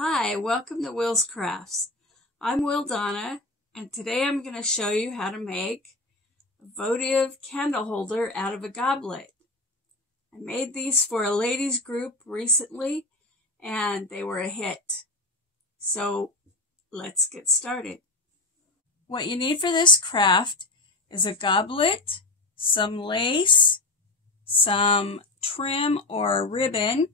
Hi, welcome to Will's Crafts. I'm Will Donna, and today I'm going to show you how to make a votive candle holder out of a goblet. I made these for a ladies group recently, and they were a hit. So let's get started. What you need for this craft is a goblet, some lace, some trim or ribbon,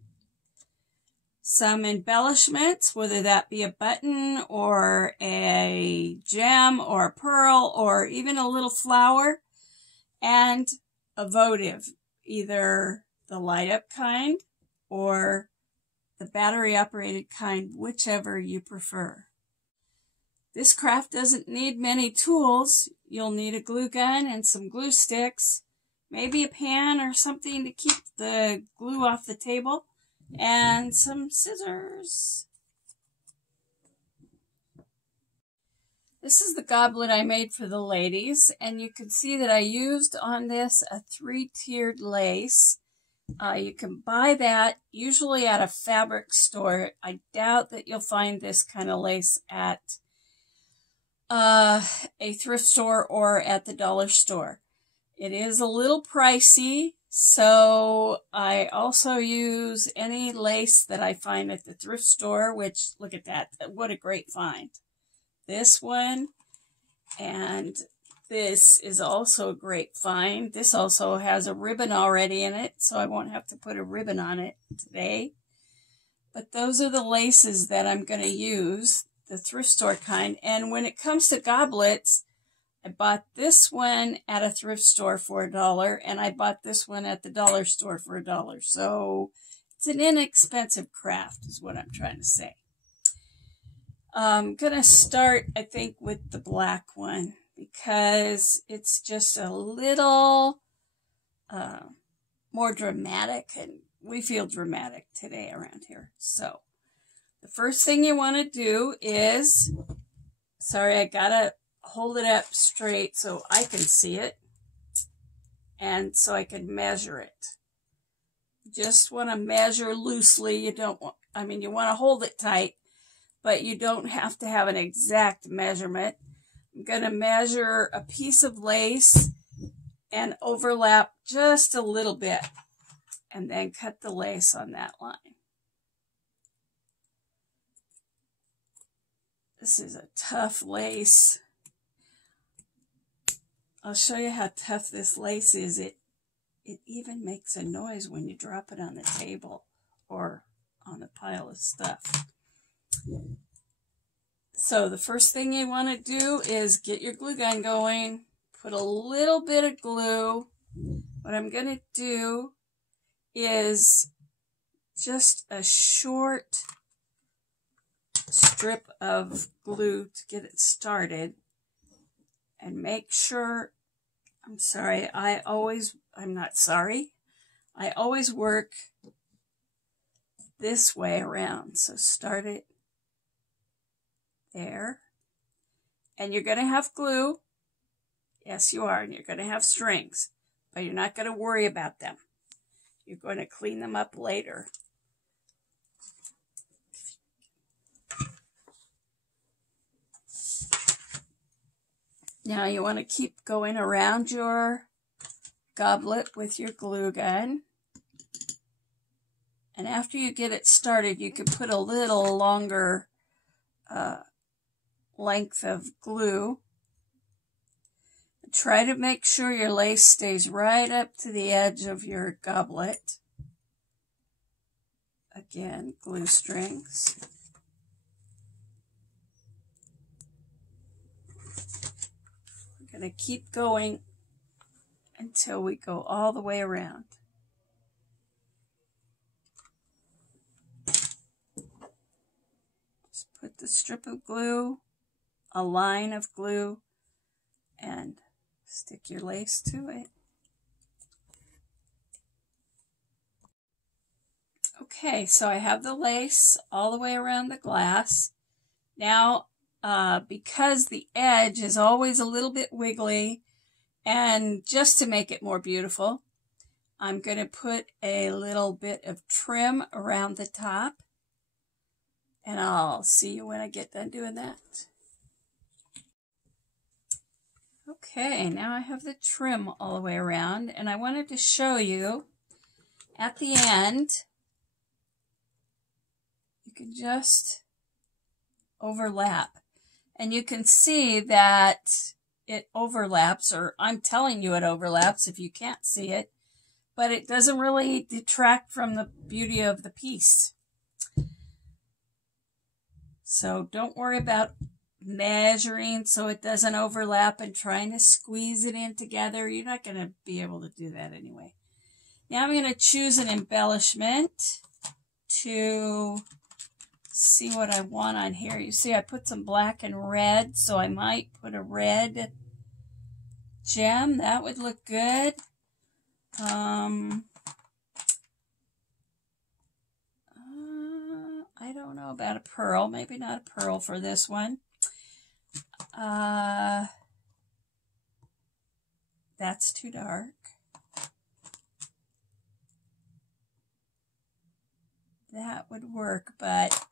some embellishments, whether that be a button or a gem or a pearl or even a little flower, and a votive, either the light up kind or the battery operated kind, whichever you prefer. This craft doesn't need many tools. You'll need a glue gun and some glue sticks, maybe a pan or something to keep the glue off the table, and some scissors. This is the goblet I made for the ladies, and you can see that I used on this a 3-tiered lace. You can buy that usually at a fabric store. I doubt that you'll find this kind of lace at a thrift store or at the dollar store. It is a little pricey, so I also use any lace that I find at the thrift store, which, look at that, what a great find. This one, and this is also a great find. This also has a ribbon already in it, so I won't have to put a ribbon on it today. But those are the laces that I'm going to use, the thrift store kind. And when it comes to goblets, I bought this one at a thrift store for $1, and I bought this one at the dollar store for $1. So it's an inexpensive craft is what I'm trying to say. I'm going to start, I think, with the black one because it's just a little more dramatic, and we feel dramatic today around here. So the first thing you want to do is, sorry, I got to hold it up straight so I can see it and so I can measure it. Just want to measure loosely. You don't want, you want to hold it tight, but you don't have to have an exact measurement. I'm going to measure a piece of lace and overlap just a little bit and then cut the lace on that line. This is a tough lace. I'll show you how tough this lace is. It even makes a noise when you drop it on the table or on a pile of stuff. So the first thing you want to do is get your glue gun going. Put a little bit of glue. What I'm going to do is just a short strip of glue to get it started. And make sure, I always work this way around. So start it there. And you're going to have glue. Yes, you are. And you're going to have strings. But you're not going to worry about them. You're going to clean them up later. Now you want to keep going around your goblet with your glue gun. And after you get it started, you can put a little longer length of glue. Try to make sure your lace stays right up to the edge of your goblet. Again, glue strings. We're going to keep going until we go all the way around. Just put the strip of glue, a line of glue, and stick your lace to it. Okay, so I have the lace all the way around the glass. Now, because the edge is always a little bit wiggly, and just to make it more beautiful, I'm going to put a little bit of trim around the top. And I'll see you when I get done doing that. Okay, now I have the trim all the way around, and I wanted to show you at the end, you can just overlap. And you can see that it overlaps, or I'm telling you it overlaps if you can't see it, but it doesn't really detract from the beauty of the piece. So don't worry about measuring so it doesn't overlap and trying to squeeze it in together. You're not going to be able to do that anyway. Now I'm going to choose an embellishment to see what I want on here. You see I put some black and red, so I might put a red gem. That would look good. I don't know about a pearl. Maybe not a pearl for this one. That's too dark. That would work, but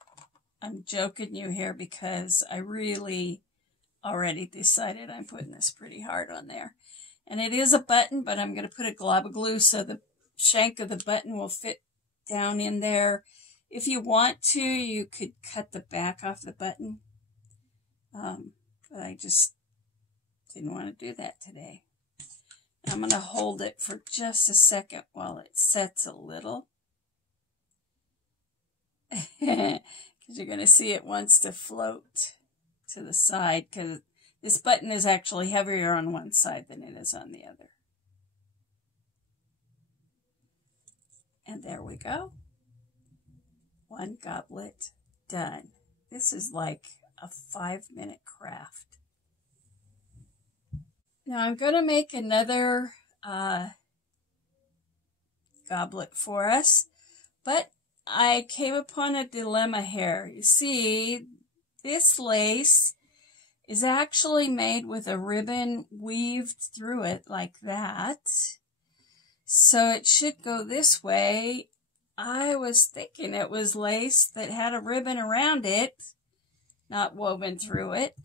I'm joking you here because I really already decided I'm putting this pretty hard on there. And it is a button, but I'm going to put a glob of glue so the shank of the button will fit down in there. If you want to, you could cut the back off the button. But I just didn't want to do that today. I'm going to hold it for just a second while it sets a little. Because you're going to see it wants to float to the side, because this button is actually heavier on one side than it is on the other. And there we go. One goblet done. This is like a 5-minute craft. Now I'm going to make another goblet for us, but I came upon a dilemma here. You see, this lace is actually made with a ribbon weaved through it like that. So it should go this way. I was thinking it was lace that had a ribbon around it, not woven through it,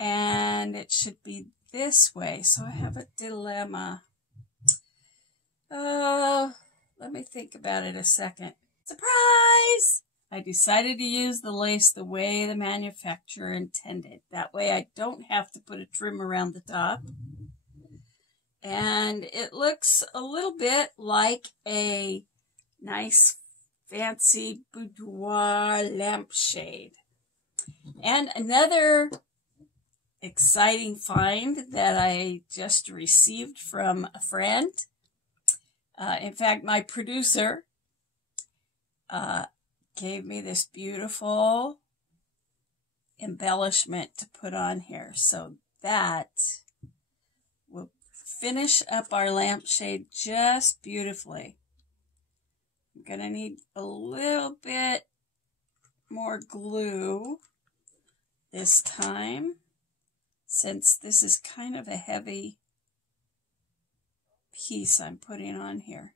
and it should be this way. So I have a dilemma. Let me think about it a second. Surprise! I decided to use the lace the way the manufacturer intended. That way I don't have to put a trim around the top. And it looks a little bit like a nice fancy boudoir lampshade. And another exciting find that I just received from a friend. In fact, my producer gave me this beautiful embellishment to put on here. So that will finish up our lampshade just beautifully. I'm going to need a little bit more glue this time, since this is kind of a heavy piece I'm putting on here.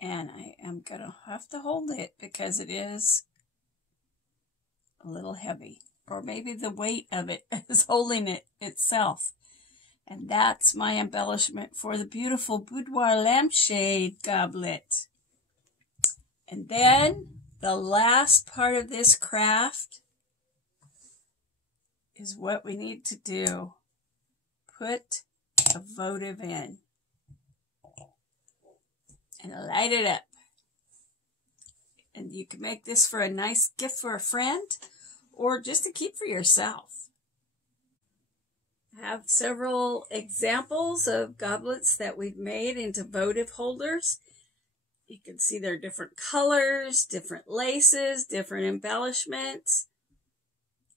And I am going to have to hold it because it is a little heavy. Or maybe the weight of it is holding it itself. And that's my embellishment for the beautiful boudoir lampshade goblet. And then the last part of this craft is what we need to do. Put a votive in. And light it up. And you can make this for a nice gift for a friend or just to keep for yourself. I have several examples of goblets that we've made into votive holders. You can see there are different colors, different laces, different embellishments.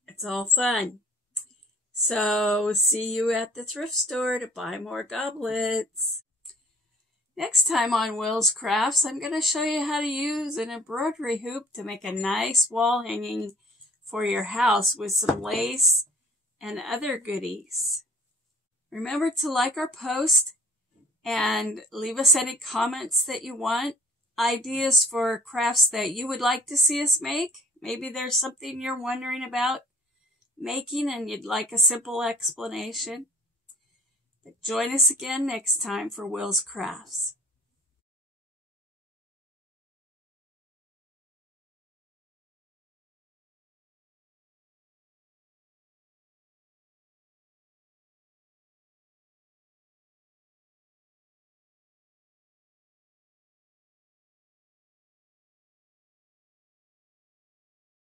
It's all fun. So see you at the thrift store to buy more goblets. Next time on Will's Crafts, I'm going to show you how to use an embroidery hoop to make a nice wall hanging for your house with some lace and other goodies. Remember to like our post and leave us any comments that you want. ideas for crafts that you would like to see us make. Maybe there's something you're wondering about making and you'd like a simple explanation. But join us again next time for Will's Crafts.